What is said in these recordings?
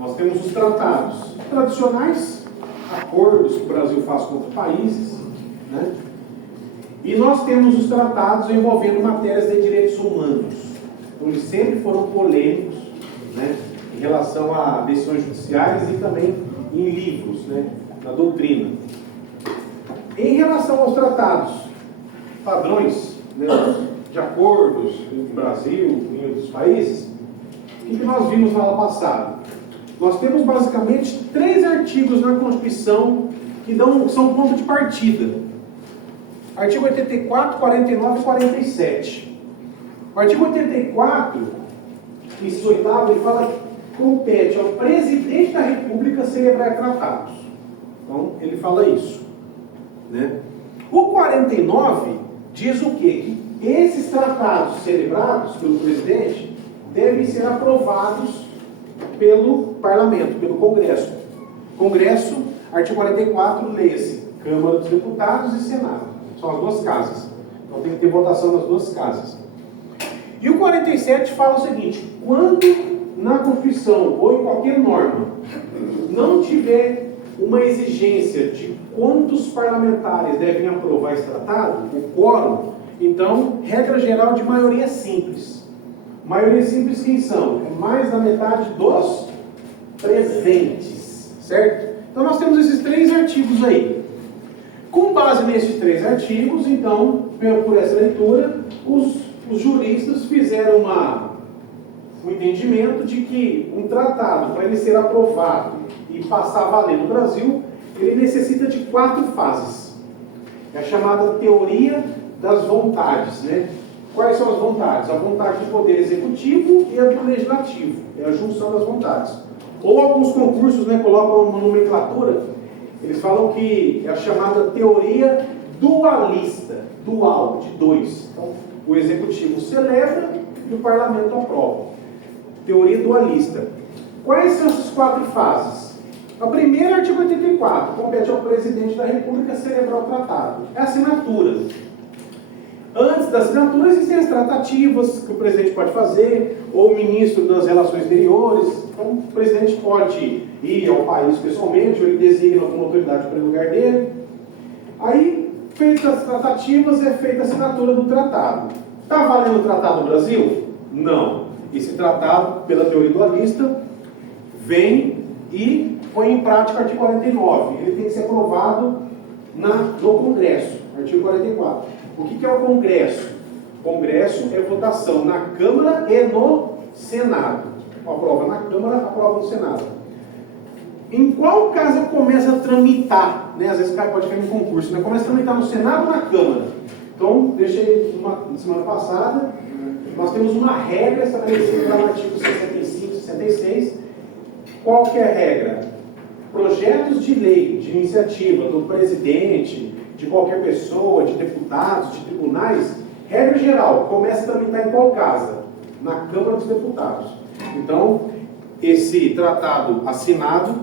Nós temos os tratados tradicionais, acordos que o Brasil faz com outros países, né? E nós temos os tratados envolvendo matérias de direitos humanos. Então, eles sempre foram polêmicos, né, em relação a decisões judiciais e também em livros, né, na doutrina. Em relação aos tratados, padrões, né, de acordos no Brasil e em outros países, o que nós vimos na aula passada? Nós temos basicamente 3 artigos na Constituição que são ponto de partida. Artigo 84, 49 e 47. O artigo 84, inciso 8º, ele fala que compete ao presidente da República celebrar tratados. Então, ele fala isso, né? O 49 diz o quê? Que esses tratados celebrados pelo presidente devem ser aprovados pelo Parlamento, pelo Congresso. Congresso, artigo 44, leia-se Câmara dos Deputados e Senado. São as 2 casas. Então tem que ter votação nas 2 casas. E o 47 fala o seguinte: quando na Constituição ou em qualquer norma não tiver uma exigência de quantos parlamentares devem aprovar esse tratado, o quórum, então, regra geral de maioria simples. Maioria simples quem são? É mais da metade dos presentes, certo? Então nós temos esses 3 artigos aí. Com base nesses 3 artigos, então, por essa leitura, os juristas fizeram um entendimento de que um tratado, para ele ser aprovado e passar a valer no Brasil, ele necessita de 4 fases. É a chamada teoria das vontades, né? Quais são as vontades? A vontade do Poder Executivo e a do Legislativo. É a junção das vontades. Ou alguns concursos, né, colocam uma nomenclatura. Eles falam que é a chamada teoria dualista, dual, de 2. Então, o Executivo celebra e o Parlamento aprova. Teoria dualista. Quais são essas 4 fases? A primeira, artigo 84, compete ao Presidente da República celebrar o tratado. É a assinatura. Antes da assinatura existem as tratativas que o presidente pode fazer, ou o ministro das Relações Exteriores. Então, o presidente pode ir ao país pessoalmente, ou ele designa alguma autoridade para o lugar dele. Aí, feitas as tratativas, é feita a assinatura do tratado. Está valendo o Tratado do Brasil? Não. Esse tratado, pela teoria dualista, vem e põe em prática o artigo 49. Ele tem que ser aprovado no Congresso, artigo 44. O que é o Congresso? O Congresso é votação na Câmara e no Senado. Aprova na Câmara, aprova no Senado. Em qual caso começa a tramitar? Né? Às vezes pode cair em concurso, né? Começa a tramitar no Senado ou na Câmara? Então, deixei na semana passada, nós temos uma regra estabelecida no artigo 65 e 66. Qual que é a regra? Projetos de lei, de iniciativa do presidente, de qualquer pessoa, de deputados, de tribunais, regra geral, começa a tramitar em qual casa? Na Câmara dos Deputados. Então, esse tratado assinado,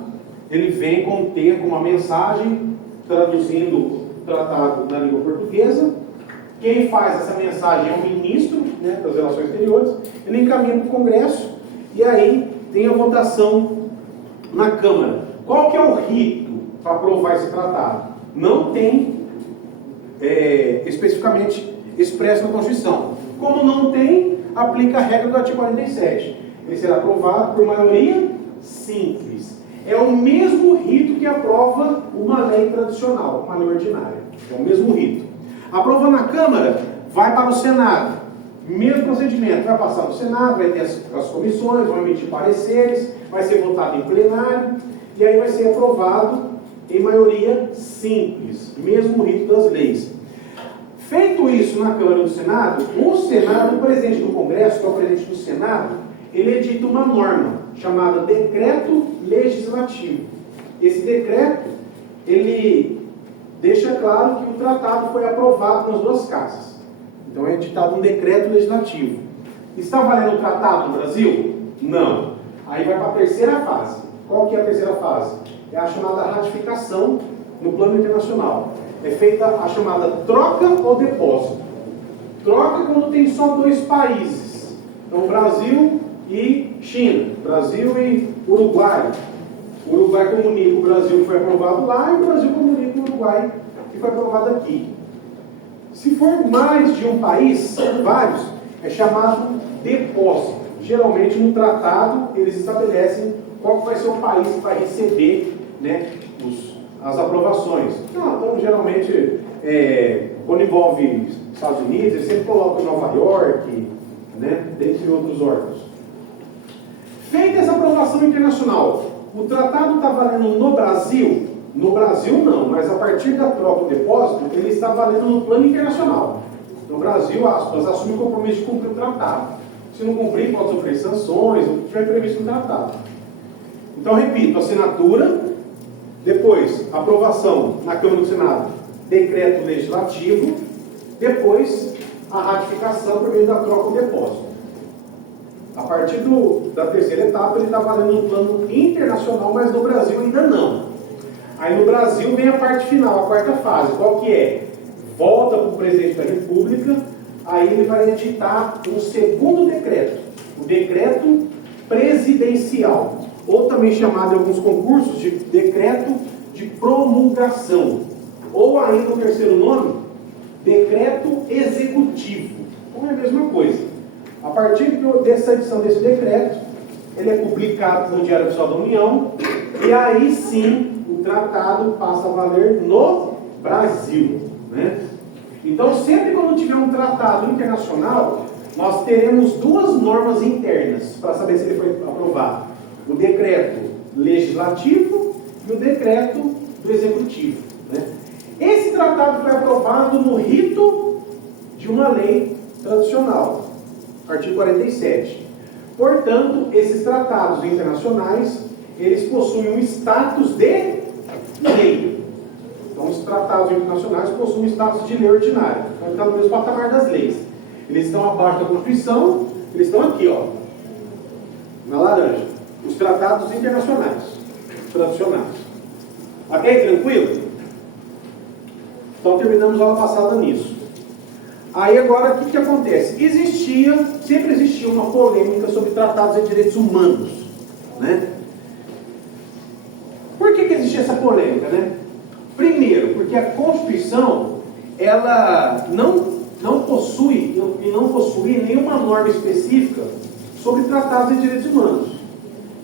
ele vem conter uma mensagem, traduzindo o tratado na língua portuguesa. Quem faz essa mensagem é o ministro, né, das Relações Exteriores. Ele encaminha para o Congresso e aí tem a votação na Câmara. Qual que é o rito para aprovar esse tratado? Não tem especificamente expresso na Constituição. Como não tem, aplica a regra do artigo 47. Ele será aprovado por maioria simples. É o mesmo rito que aprova uma lei tradicional, uma lei ordinária. É o mesmo rito. Aprova na Câmara, vai para o Senado. Mesmo procedimento, vai passar no Senado, vai ter as comissões, vão emitir pareceres, vai ser votado em plenário, e aí vai ser aprovado em maioria simples, mesmo rito das leis. Feito isso na Câmara e no Senado, o presidente do Congresso, que é o presidente do Senado, ele edita uma norma chamada Decreto Legislativo. Esse decreto, ele deixa claro que o tratado foi aprovado nas 2 casas. Então é editado um decreto legislativo. Está valendo o tratado no Brasil? Não. Aí vai para a terceira fase. Qual que é a terceira fase? É a chamada ratificação no plano internacional. É feita a chamada troca ou depósito. Troca quando tem só 2 países. Então o Brasil e China, Brasil e Uruguai. O Uruguai comunica o Brasil que foi aprovado lá e o Brasil comunica o Uruguai que foi aprovado aqui. Se for mais de um país, vários, é chamado depósito. Geralmente no tratado eles estabelecem qual vai ser o país que vai receber, né, as aprovações. Então geralmente quando envolve Estados Unidos, eles sempre colocam Nova York, né, dentre outros órgãos. Feita essa aprovação internacional, o tratado está valendo no Brasil? No Brasil não, mas a partir da troca do depósito, ele está valendo no plano internacional. No Brasil, aspas, assume o compromisso de cumprir o tratado. Se não cumprir, pode sofrer sanções, o que tiver previsto no tratado. Então, repito, assinatura, depois aprovação na Câmara do Senado, decreto legislativo, depois a ratificação por meio da troca do depósito. A partir da terceira etapa, ele está valendo no plano internacional, mas no Brasil ainda não. Aí no Brasil vem a parte final, a quarta fase. Qual que é? Volta para o presidente da República, aí ele vai editar um segundo decreto, o decreto presidencial, ou também chamado em alguns concursos de decreto de promulgação, ou ainda o terceiro nome, decreto executivo. Então é a mesma coisa. A partir dessa edição desse decreto, ele é publicado no Diário Oficial da União, e aí sim o tratado passa a valer no Brasil, né? Então, sempre quando tiver um tratado internacional, nós teremos duas normas internas para saber se ele foi aprovado: o decreto legislativo e o decreto do executivo, né? Esse tratado foi aprovado no rito de uma lei tradicional, artigo 47. Portanto, esses tratados internacionais, eles possuem um status de lei. Então, os tratados internacionais possuem um status de lei ordinária. Então, está no mesmo patamar das leis. Eles estão abaixo da Constituição, eles estão aqui, ó, na laranja. Os tratados internacionais, tradicionais. Até aí, tranquilo? Então, terminamos a aula passada nisso. Aí, agora, o que acontece? Sempre existia uma polêmica sobre tratados de direitos humanos, né? Por que existia essa polêmica, né? Primeiro, porque a Constituição, ela não possui nenhuma norma específica sobre tratados de direitos humanos.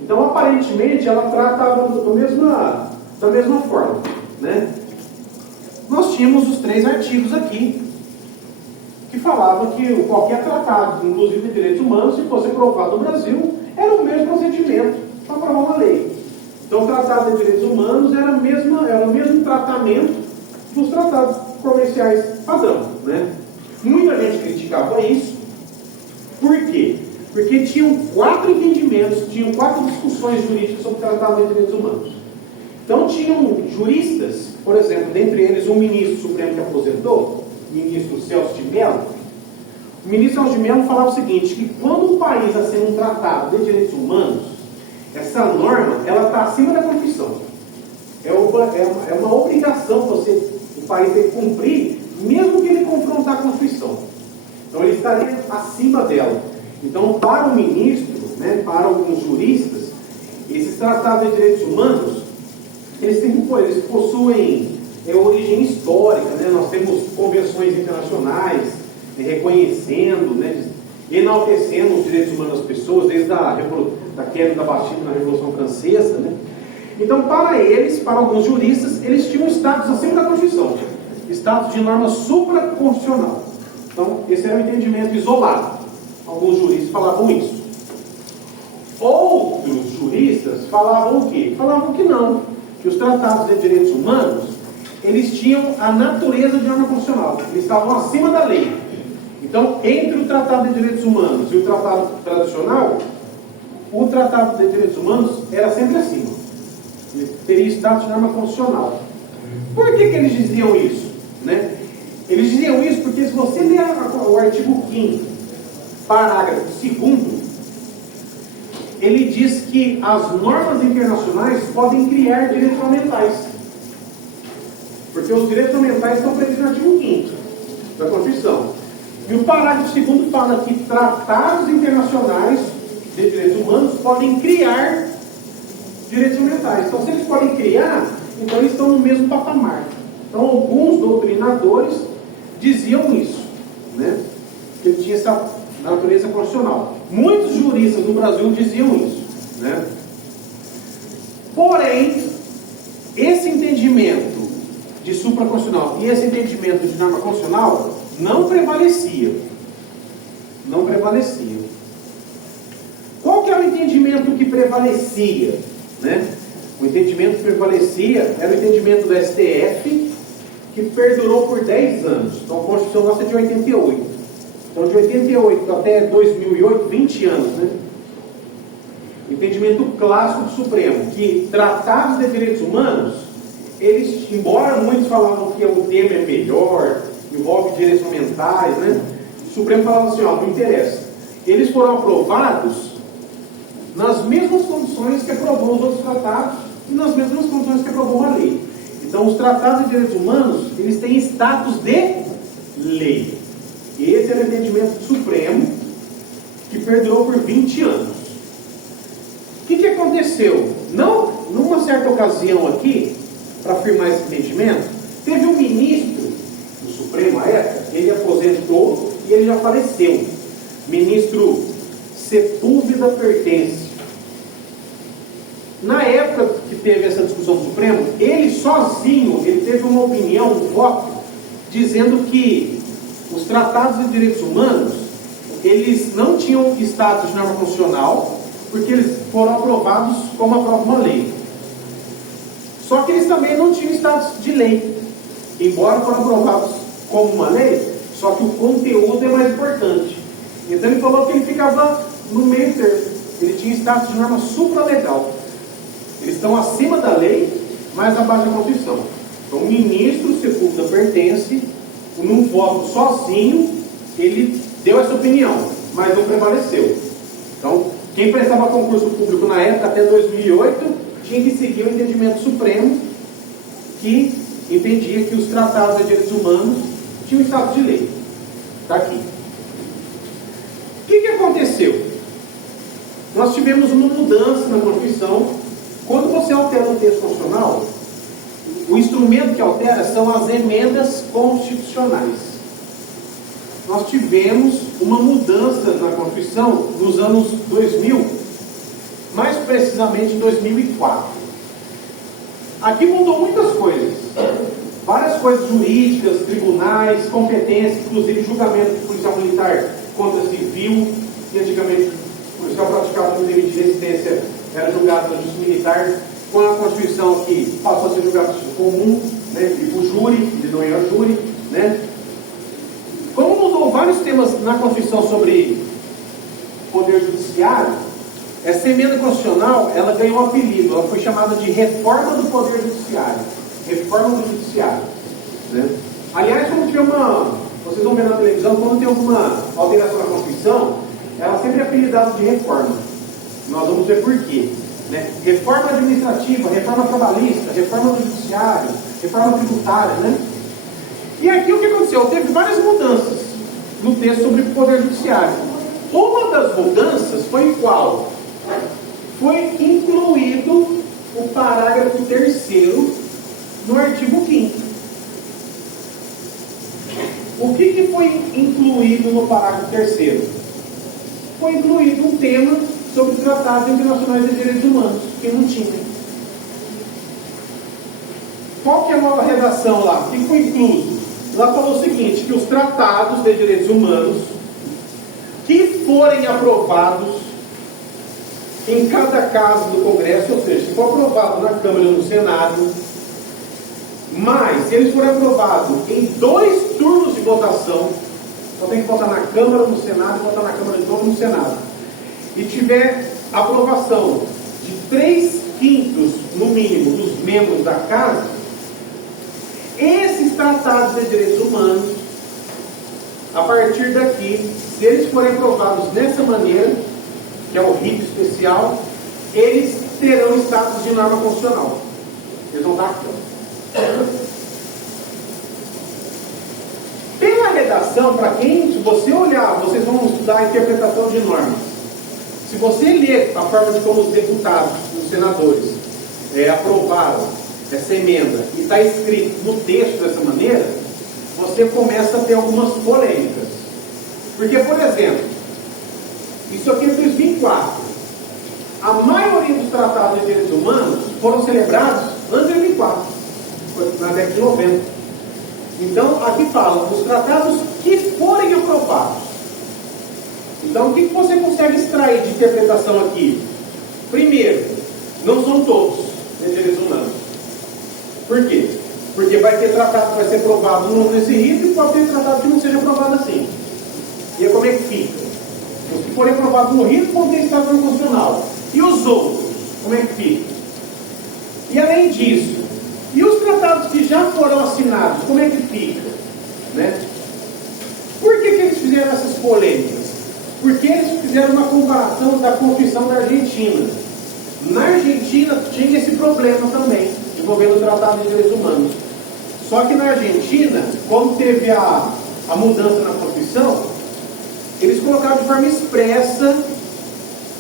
Então, aparentemente, ela tratava da mesma forma, né? Nós tínhamos os 3 artigos aqui, que falavam que qualquer tratado, inclusive de direitos humanos, se fosse aprovado no Brasil, era o mesmo procedimento para aprovar uma lei. Então, o Tratado de Direitos Humanos era o mesmo tratamento dos tratados comerciais padrão, né? Muita gente criticava isso. Por quê? Porque tinham 4 entendimentos, tinham 4 discussões jurídicas sobre o Tratado de Direitos Humanos. Então, tinham juristas, por exemplo, dentre eles um ministro supremo que aposentou, o ministro Celso de Mello. O ministro Celso de Mello falava o seguinte, que quando um país assina um tratado de direitos humanos, essa norma, ela está acima da Constituição. É uma obrigação o país ter que cumprir, mesmo que ele confrontar a Constituição. Então, ele estaria acima dela. Então, para o ministro, né, para alguns juristas, esses tratados de direitos humanos, eles possuem origem histórica, né? Nós temos convenções internacionais reconhecendo, né, enaltecendo os direitos humanos das pessoas, desde da queda da Bastilha na Revolução Francesa, né? Então, para alguns juristas, eles tinham um status acima da Constituição, status de norma supraconstitucional. Então, esse era um entendimento isolado. Alguns juristas falavam isso. Outros juristas falavam o quê? Falavam que não, que os tratados de direitos humanos, eles tinham a natureza de norma constitucional, eles estavam acima da lei. Então, entre o Tratado de Direitos Humanos e o Tratado Tradicional, o Tratado de Direitos Humanos era sempre acima. Ele teria status de norma constitucional. Por que eles diziam isso, né? Eles diziam isso porque, se você ler o artigo 5º, parágrafo 2º, ele diz que as normas internacionais podem criar direitos fundamentais. Porque os direitos fundamentais estão previstos no artigo 5º da Constituição. E o parágrafo 2º fala que tratados internacionais de direitos humanos podem criar direitos ambientais. Então, se eles podem criar, então eles estão no mesmo patamar. Então, alguns doutrinadores diziam isso, né? Que ele tinha essa natureza constitucional. Muitos juristas no Brasil diziam isso, né? Porém, esse entendimento de supraconstitucional e esse entendimento de norma constitucional não prevalecia. Não prevalecia. Qual que é o entendimento que prevalecia, né? O entendimento que prevalecia era o entendimento do STF, que perdurou por 10 anos. Então, a Constituição nossa é de 88. Então, de 88 até 2008, 20 anos, né? Entendimento clássico do Supremo, que tratados de direitos humanos, eles, embora muitos falavam que o tema é melhor, envolve direitos ambientais, né? O Supremo falava assim, ó, não interessa. Eles foram aprovados nas mesmas condições que aprovou os outros tratados e nas mesmas condições que aprovou uma lei. Então, os tratados de direitos humanos, eles têm status de lei. E esse era o entendimento do Supremo, que perdurou por 20 anos. O que aconteceu? Não, numa certa ocasião aqui, para afirmar esse entendimento, teve um ministro do Supremo à época, ele aposentou e ele já faleceu. Ministro Sepúlveda Pertence. Na época que teve essa discussão do Supremo, ele sozinho, ele teve uma opinião, um voto, dizendo que os tratados de direitos humanos, eles não tinham status de norma constitucional, porque eles foram aprovados como aprova uma lei. Só que eles também não tinham status de lei, embora foram aprovados como uma lei, só que o conteúdo é mais importante. Então ele falou que ele ficava no meio termo. Ele tinha status de norma supralegal. Eles estão acima da lei, mas abaixo da Constituição. Então o ministro Sepúlveda Pertence, num voto sozinho, ele deu essa opinião, mas não prevaleceu. Então, quem prestava concurso público na época, até 2008, tinha que seguir o entendimento supremo, que entendia que os tratados de direitos humanos tinham status de lei. Está aqui. O que aconteceu? Nós tivemos uma mudança na Constituição. Quando você altera um texto constitucional, o instrumento que altera são as emendas constitucionais. Nós tivemos uma mudança na Constituição nos anos 2000, mais precisamente em 2004. Aqui mudou muitas coisas. Várias coisas jurídicas, tribunais, competências, inclusive julgamento de policial militar contra civil, que antigamente o policial praticava um crime de resistência, era julgado na justiça militar, com a Constituição que passou a ser julgado na justiça comum, né, e o júri, ele não era júri, né? Como mudou vários temas na Constituição sobre poder judiciário, essa emenda constitucional, ela ganhou um apelido, ela foi chamada de Reforma do Poder Judiciário. Reforma do Judiciário, né? Aliás, quando tiver vocês vão ver na televisão, quando tem alguma alteração na Constituição, ela sempre é apelidada de reforma. Nós vamos ver por quê, né? Reforma administrativa, reforma trabalhista, reforma do judiciário, reforma tributária, né? E aqui o que aconteceu? Teve várias mudanças no texto sobre o Poder Judiciário. Uma das mudanças foi qual? Foi incluído o parágrafo 3º no artigo 5º. O que foi incluído no parágrafo 3º? Foi incluído um tema sobre tratados internacionais de direitos humanos, que não tinha. Qual que é a nova redação lá? O que foi incluso? Lá falou o seguinte, que os tratados de direitos humanos que forem aprovados em cada casa do Congresso, ou seja, se for aprovado na Câmara ou no Senado, mas se eles forem aprovados em 2 turnos de votação, então tem que votar na Câmara, no Senado, e votar na Câmara de novo no Senado, e tiver aprovação de 3/5, no mínimo, dos membros da Casa, esses tratados de direitos humanos, a partir daqui, se eles forem aprovados dessa maneira, que é o rito especial, eles terão status de norma constitucional. Eles vão dar aqui. Pela redação, para quem, se você olhar, vocês vão estudar a interpretação de normas. Se você ler a forma de como os deputados, os senadores, aprovaram essa emenda e está escrito no texto dessa maneira, você começa a ter algumas polêmicas. Porque, por exemplo, isso aqui é 2004. A maioria dos tratados de direitos humanos foram celebrados antes de 2004, na década de 90. Então, aqui fala os tratados que forem aprovados. Então, o que você consegue extrair de interpretação aqui? Primeiro, não são todos de direitos humanos. Por quê? Porque vai ter tratado que vai ser aprovado nesse rito e pode ter tratado que não seja aprovado assim. E aí como é que fica? Os que forem aprovados no rito vão ter estado constitucional. E os outros? Como é que fica? E além disso, e os tratados que já foram assinados, como é que fica? Né? Por que eles fizeram essas polêmicas? Porque eles fizeram uma comparação da Constituição da Argentina. Na Argentina tinha esse problema também, envolvendo o Tratado de Direitos Humanos. Só que na Argentina, quando teve a mudança na Constituição, eles colocaram de forma expressa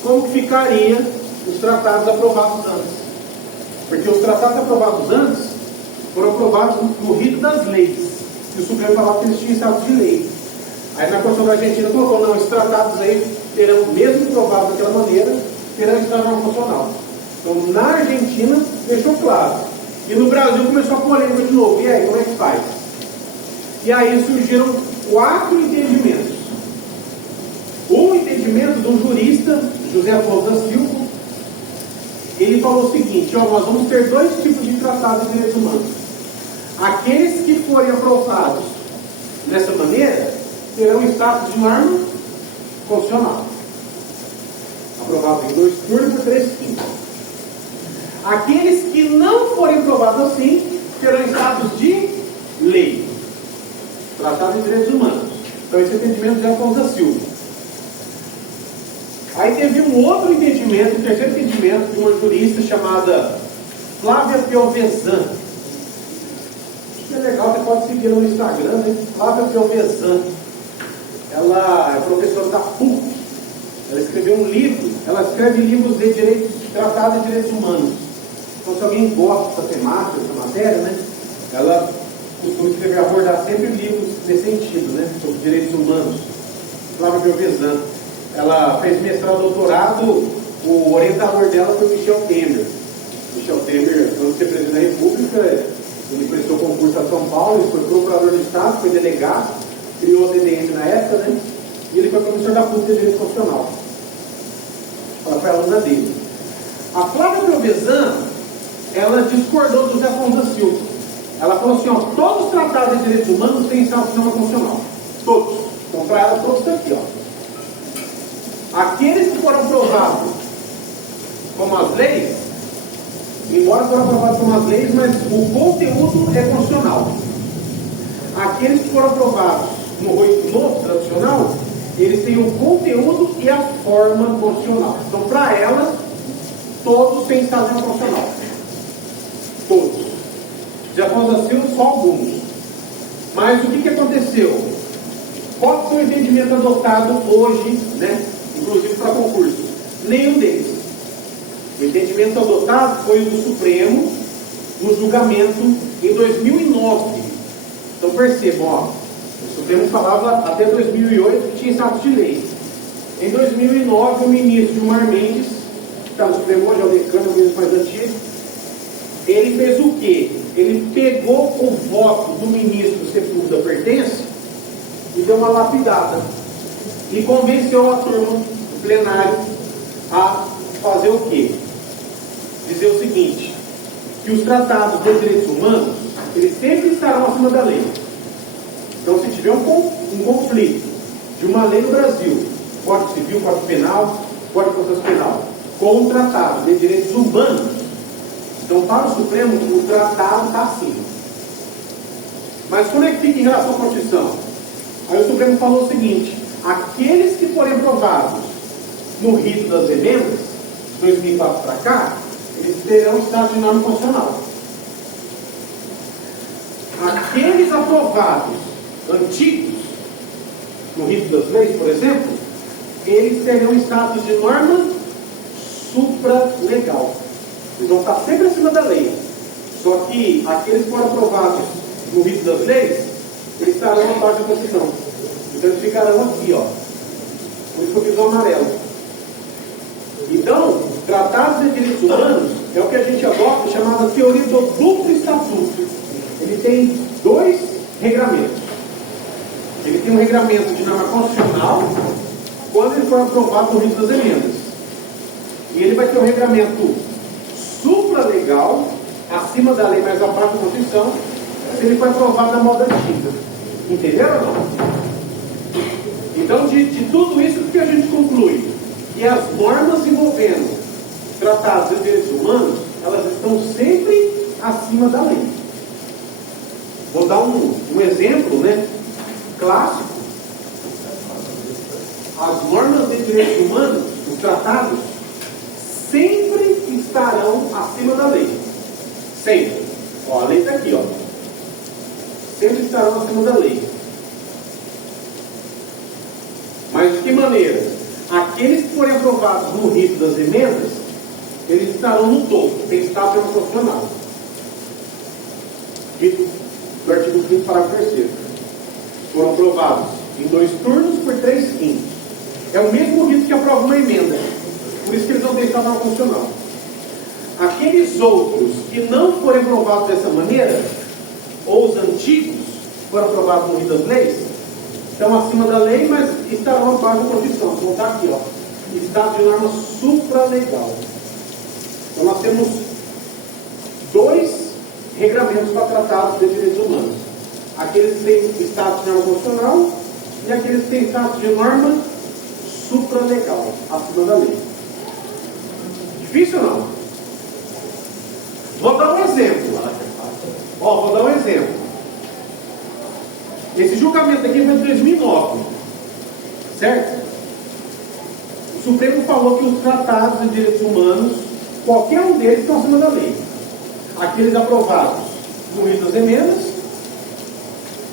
como que ficaria os tratados aprovados antes. Porque os tratados aprovados antes foram aprovados no rito das leis. E o Supremo falava que eles tinham status de lei. Aí na Constituição da Argentina colocou, não, esses tratados aí terão, mesmo aprovados daquela maneira, terão estado constitucional. Então na Argentina deixou claro. E no Brasil começou a polêmica de novo. E aí, como é que faz? E aí surgiram 4 entendimentos. Um entendimento de um jurista, José Afonso da Silva, ele falou o seguinte, nós vamos ter 2 tipos de tratados de direitos humanos. Aqueles que forem aprovados dessa maneira, terão status de norma constitucional. Aprovado em 2 turnos por 3 quintos. Aqueles que não forem aprovados assim, terão status de lei. Tratado de Direitos Humanos. Então esse entendimento de Afonso da Silva. Aí teve um outro entendimento, um terceiro entendimento, de uma jurista chamada Flávia Piovesan. Acho que é legal, você pode seguir no Instagram, né? Flávia Piovesan. Ela é professora da PUC. Ela escreveu um livro, ela escreve livros de direitos, tratados de direitos humanos. Então, se alguém gosta dessa temática, dessa matéria, né? Ela costuma escrever, abordar sempre livros nesse sentido, né? Sobre direitos humanos. Flávia Piovesan. Ela fez mestrado, doutorado, o orientador dela foi Michel Temer. Michel Temer, quando foi presidente da República, ele prestou concurso a São Paulo, ele foi procurador do Estado, foi delegado, criou a DDM na época, né? E ele foi professor da PUC de Direito Constitucional. Ela foi aluna dele. A Flávia Piovesan, ela discordou do José Afonso da Silva. Ela falou assim, todos os tratados de direitos humanos têm status de norma constitucional. Todos. Então, para ela, todos estão aqui, Aqueles que foram aprovados como as leis, embora foram aprovados como as leis, mas o conteúdo é constitucional. Aqueles que foram aprovados no rito novo, tradicional, eles têm o conteúdo e a forma constitucional. Então, para ela, todos têm estado constitucional. Todos. Já Afonso da Silva, só alguns. Mas o que aconteceu? Qual foi o entendimento adotado hoje, né? Inclusive para concurso? Nenhum deles. O entendimento adotado foi o do Supremo no julgamento em 2009. Então percebam, o Supremo falava até 2008 que tinha status de lei. Em 2009, o ministro Gilmar Mendes, que está no Supremo hoje, é o decano, o ministro mais antigo, ele fez o quê? Ele pegou o voto do ministro Sepúlveda Pertence e deu uma lapidada. E convenceu a turma do plenário a fazer o quê? Dizer o seguinte, que os tratados de direitos humanos, eles sempre estarão acima da lei. Então, se tiver um conflito de uma lei no Brasil, Código Civil, Código Penal, Código de Processo Penal, com um tratado de direitos humanos, então, para o Supremo, o tratado está acima. Mas como é que fica em relação à Constituição? Aí o Supremo falou o seguinte, aqueles que forem aprovados no rito das emendas, 2004 para cá, eles terão status de norma constitucional. Aqueles aprovados antigos, no rito das leis, por exemplo, eles terão status de norma supralegal. Eles vão estar sempre acima da lei. Só que aqueles que foram aprovados no rito das leis, eles estarão abaixo da Constituição. Então eles ficarão aqui, ó. Por isso que eu fiz o amarelo. Então, tratados de direitos humanos é o que a gente adota, chamada teoria do duplo estatuto. Ele tem dois regramentos. Ele tem um regramento de norma constitucional, quando ele for aprovado no rito das emendas. E ele vai ter um regramento supralegal, acima da lei, mas abaixo da Constituição, se ele for aprovado na moda antiga. Entenderam ou não? Então, de tudo isso, o que a gente conclui? Que as normas envolvendo tratados de direitos humanos, elas estão sempre acima da lei. Vou dar um exemplo, né, clássico. As normas de direitos humanos, os tratados, sempre estarão acima da lei. Sempre. Ó, a lei está aqui, ó. Sempre estarão acima da lei. Mas de que maneira? Aqueles que forem aprovados no rito das emendas, eles estarão no topo, tem status profissional. Rito do artigo 5º, parágrafo 3º. Foram aprovados em 2 turnos por 3 quintos. É o mesmo rito que aprova uma emenda. Por isso que eles não têm status constitucional. Aqueles outros que não forem aprovados dessa maneira, ou os antigos foram aprovados no rito das leis, estão acima da lei, mas estarão abaixo da Constituição. Vão estar aqui, ó. Estado de norma supralegal. Então nós temos 2 regramentos para tratados de direitos humanos. Aqueles que têm status de norma constitucional e aqueles que têm status de norma supralegal, acima da lei. Difícil ou não? Vou dar um exemplo. Ó, vou dar um exemplo. Esse julgamento aqui foi de 2009, certo? O Supremo falou que os tratados de direitos humanos, qualquer um deles, estão acima da lei. Aqueles aprovados no rito das emendas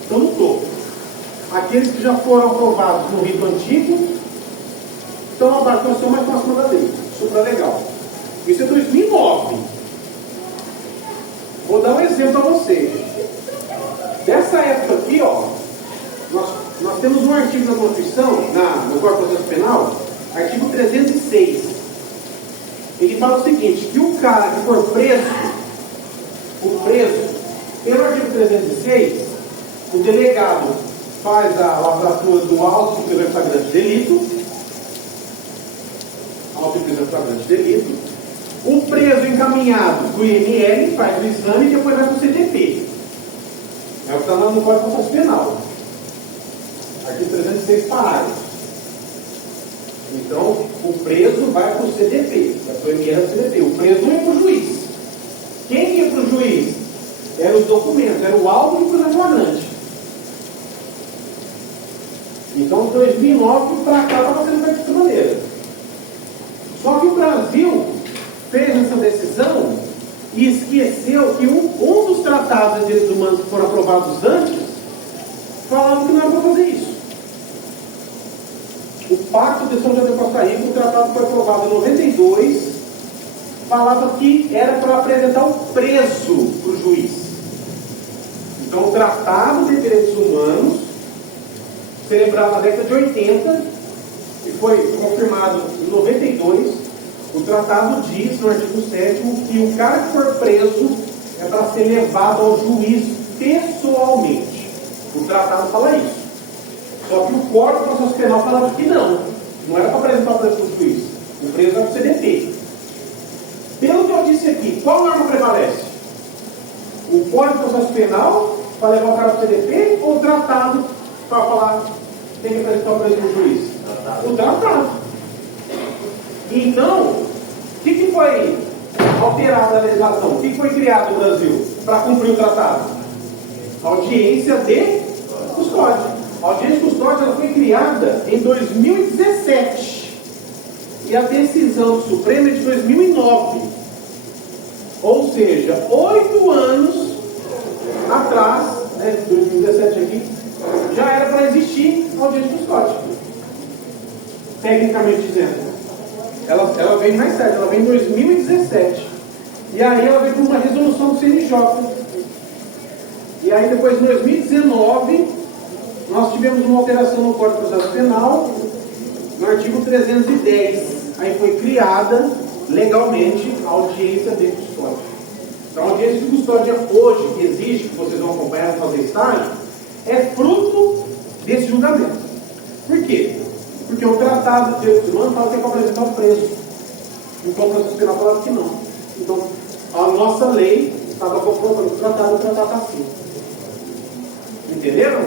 estão no topo. Aqueles que já foram aprovados no rito antigo estão abaixo, não estão mais próximos da lei. Supralegal. Isso é 2009. Vou dar um exemplo a vocês. Dessa época aqui, ó, nós temos um artigo da Constituição, no Código de Processo Penal, artigo 306. Ele fala o seguinte, que o cara que for preso, pelo artigo 306, o delegado faz a lavratura do auto de prisão em flagrante delito, o preso encaminhado do IML faz o exame e depois vai para o CDP. É o que está no Código de Processo Penal. Artigo 306, parágrafo. Então, o preso vai para o CDP, vai para o IML do CDP. O preso não ia para o juiz. Quem ia para o juiz? Eram os documentos, era o auto de prisão flagrante. Então, de 2009 para cá estava sendo feito dessa maneira. Só que o Brasil fez essa decisão e esqueceu que um dos tratados de direitos humanos que foram aprovados antes falava que não era para fazer isso. O Pacto de São José de Costa Rica, o tratado foi aprovado em 92, falava que era para apresentar o preso para o juiz. Então, o Tratado de Direitos Humanos, celebrado na década de 80, e foi confirmado em 92, o tratado diz, no artigo 7º, que o cara que for preso é para ser levado ao juiz pessoalmente. O tratado fala isso. Só que o Código de Processo Penal falava que não era para apresentar o preso para o juiz. O preso é para o CDP. Pelo que eu disse aqui, qual norma prevalece? O Código de Processo Penal para levar o cara para o CDP ou o tratado para falar que tem que apresentar o preso para o juiz? O tratado. Então, o que foi alterado na legislação? O que foi criado no Brasil para cumprir o tratado? A audiência de custódia. A audiência de custódia ela foi criada em 2017 e a decisão do Supremo é de 2009. Ou seja, 8 anos atrás, né, 2017 aqui, já era para existir a audiência de custódia. tecnicamente dizendo. Ela vem mais tarde, ela vem em 2017. E aí ela veio com uma resolução do CNJ. E aí depois, em 2019, nós tivemos uma alteração no Código de Processo Penal, no artigo 310. Aí foi criada legalmente a audiência de custódia. Então, a audiência de custódia hoje, que existe, que vocês vão acompanhar no fazer estágio, é fruto desse julgamento. Por quê? Porque o Tratado de Direitos Humanos fala que tem que apresentar o preso. Enquanto o processo penal falava que não. Então, a nossa lei estava confrontando o tratado está assim. Entenderam?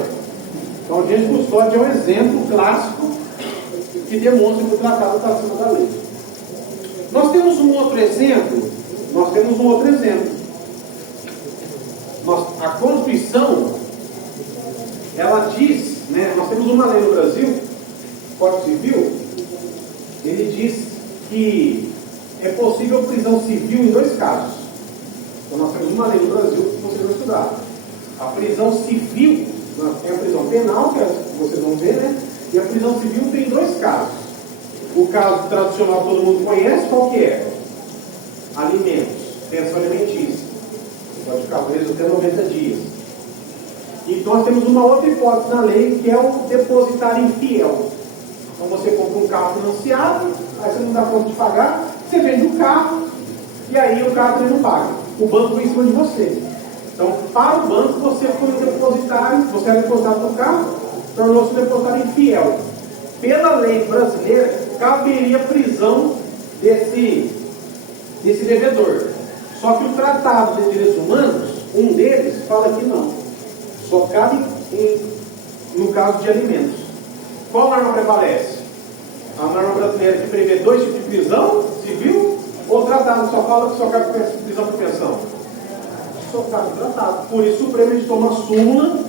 Então, a audiência de custódia é um exemplo clássico que demonstra que o tratado está acima da lei. Nós temos um outro exemplo. A Constituição, ela diz, né, nós temos uma lei no Brasil, Código Civil, ele diz que é possível prisão civil em 2 casos. Então nós temos uma lei no Brasil que vocês vão estudar. A prisão civil, tem a prisão penal, que vocês vão ver, né? E a prisão civil tem 2 casos. O caso tradicional que todo mundo conhece, qual que é? Alimentos, pensão alimentícia. Pode ficar preso até 90 dias. Então nós temos uma outra hipótese na lei, que é o depositário infiel. Então você compra um carro financiado, aí você não dá conta de pagar, você vende o carro, e aí o carro você não paga. O banco vem em cima de você. Então, para o banco, você foi um depositário, você era depositado no carro, tornou-se um depositário infiel. Pela lei brasileira, caberia prisão desse devedor. Só que o Tratado de Direitos Humanos, um deles, fala que não. Só cabe no caso de alimentos. Qual norma prevalece? A norma brasileira que prevê 2 tipos de prisão civil, ou o tratado só fala que só cabe prisão por pensão? Só cabe o tratado. Por isso o Supremo editou uma súmula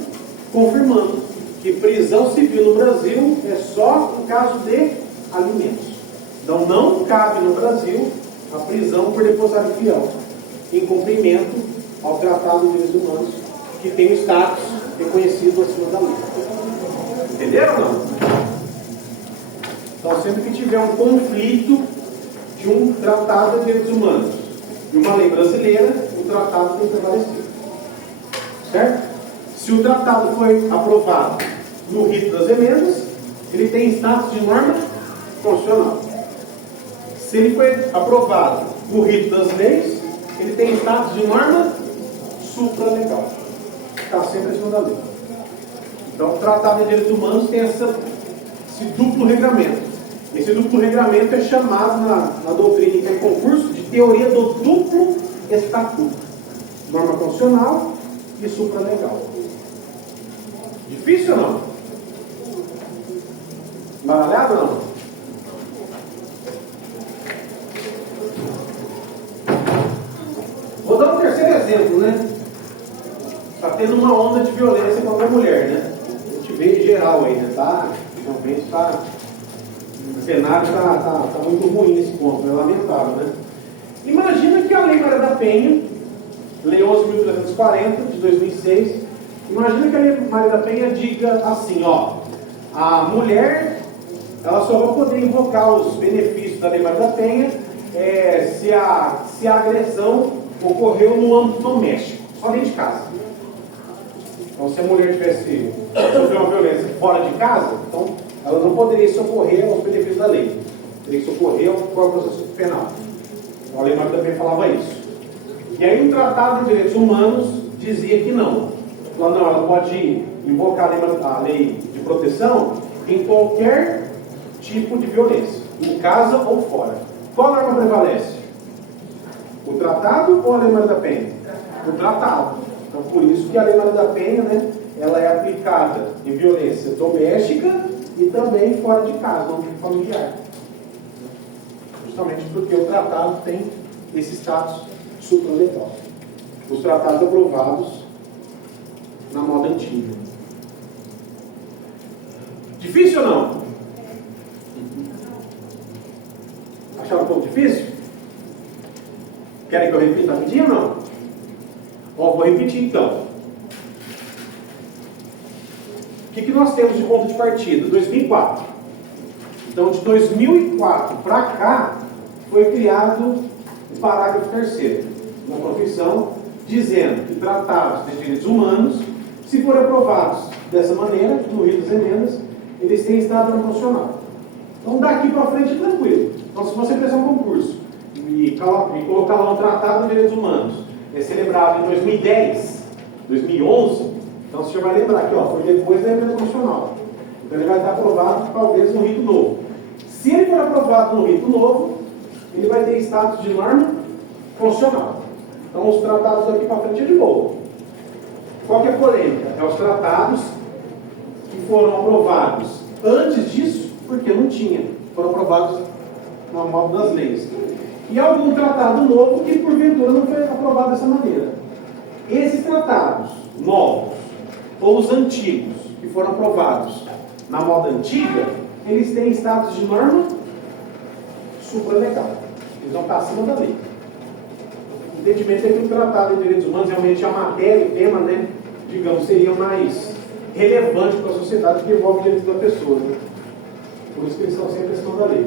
confirmando que prisão civil no Brasil é só em caso de alimentos. Então não cabe no Brasil a prisão por depositário infiel, em cumprimento ao Tratado de Direitos Humanos, que tem o status reconhecido acima da lei. Entenderam ou não? Então, sempre que tiver um conflito de um Tratado de Direitos Humanos e uma lei brasileira, o tratado tem que prevalecer. Certo? Se o tratado foi aprovado no rito das emendas, ele tem status de norma constitucional. Se ele foi aprovado no rito das leis, ele tem status de norma supralegal. Está sempre acima da lei. Então, o Tratado de Direitos Humanos tem esse duplo regramento. Esse duplo regramento é chamado na doutrina em concurso de teoria do duplo estatuto. Norma constitucional e supralegal. Difícil ou não? Baralhado ou não? Vou dar um terceiro exemplo, né? Está tendo uma onda de violência contra a mulher, né? A gente vê em geral aí, né? Realmente o cenário está muito ruim nesse ponto, é lamentável, né? Imagina que a Lei Maria da Penha, Lei 11.340 de 2006, imagina que a Lei Maria da Penha diga assim, ó, a mulher, ela só vai poder invocar os benefícios da Lei Maria da Penha se a agressão ocorreu no âmbito doméstico, só dentro de casa. Então, se a mulher tivesse sofrido uma violência fora de casa, então ela não poderia socorrer aos benefícios da lei. Teria que socorrer ao próprio processo penal. Então, a Lei Maria também falava isso. E aí, o Tratado de Direitos Humanos dizia que não. Falava, não, ela pode invocar a lei de proteção em qualquer tipo de violência, em casa ou fora. Qual norma prevalece? O Tratado ou a Lei Maria da Penha? O Tratado. Então, por isso que a Lei Maria da Penha, né, ela é aplicada em violência doméstica e também fora de casa, no âmbito familiar. Justamente porque o tratado tem esse status supralegal. Os tratados aprovados na moda antiga. Difícil ou não? Acharam um pouco difícil? Querem que eu repita rapidinho ou não? Vou repetir então. O que nós temos de ponto de partida? 2004. Então, de 2004 para cá, foi criado o parágrafo 3º da Constituição, dizendo que tratados de direitos humanos, se forem aprovados dessa maneira, incluídas emendas, eles têm estado constitucional. Então, daqui para frente, é tranquilo. Então, se você fizer um concurso e colocar lá um Tratado de Direitos Humanos, é celebrado em 2010, 2011, então você já vai lembrar que foi depois da emenda constitucional. Então, ele vai estar aprovado, talvez, no rito novo. Se ele for aprovado no rito novo, ele vai ter status de norma constitucional. Então, os tratados daqui para frente é de boa. Qual que é a polêmica? É os tratados que foram aprovados antes disso, porque não tinha. Foram aprovados na modo das leis. E algum tratado novo que, porventura, não foi aprovado dessa maneira. Esses tratados novos, ou os antigos, que foram aprovados na moda antiga, eles têm status de norma supralegal. Eles vão estar acima da lei. O entendimento é que o Tratado de Direitos Humanos, realmente a matéria, o tema, né, digamos, seria mais relevante para a sociedade, que envolve os direitos da pessoa. Né? Por isso que eles estão sempre acima da lei.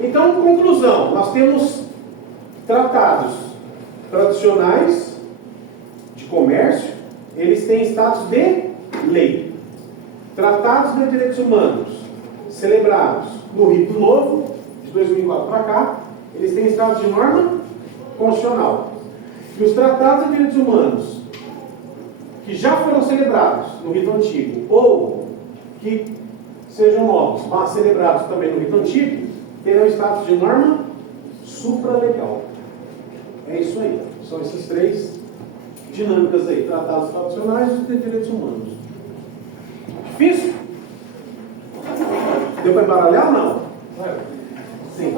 Então, conclusão, nós temos tratados tradicionais de comércio, eles têm status de lei. Tratados de direitos humanos celebrados no rito novo, de 2004 para cá, eles têm status de norma constitucional. E os tratados de direitos humanos que já foram celebrados no rito antigo, ou que sejam novos, mas celebrados também no rito antigo, terão status de norma supralegal. É isso aí. São essas três dinâmicas aí, tratados tradicionais e de direitos humanos. Difícil? Deu para embaralhar ou não?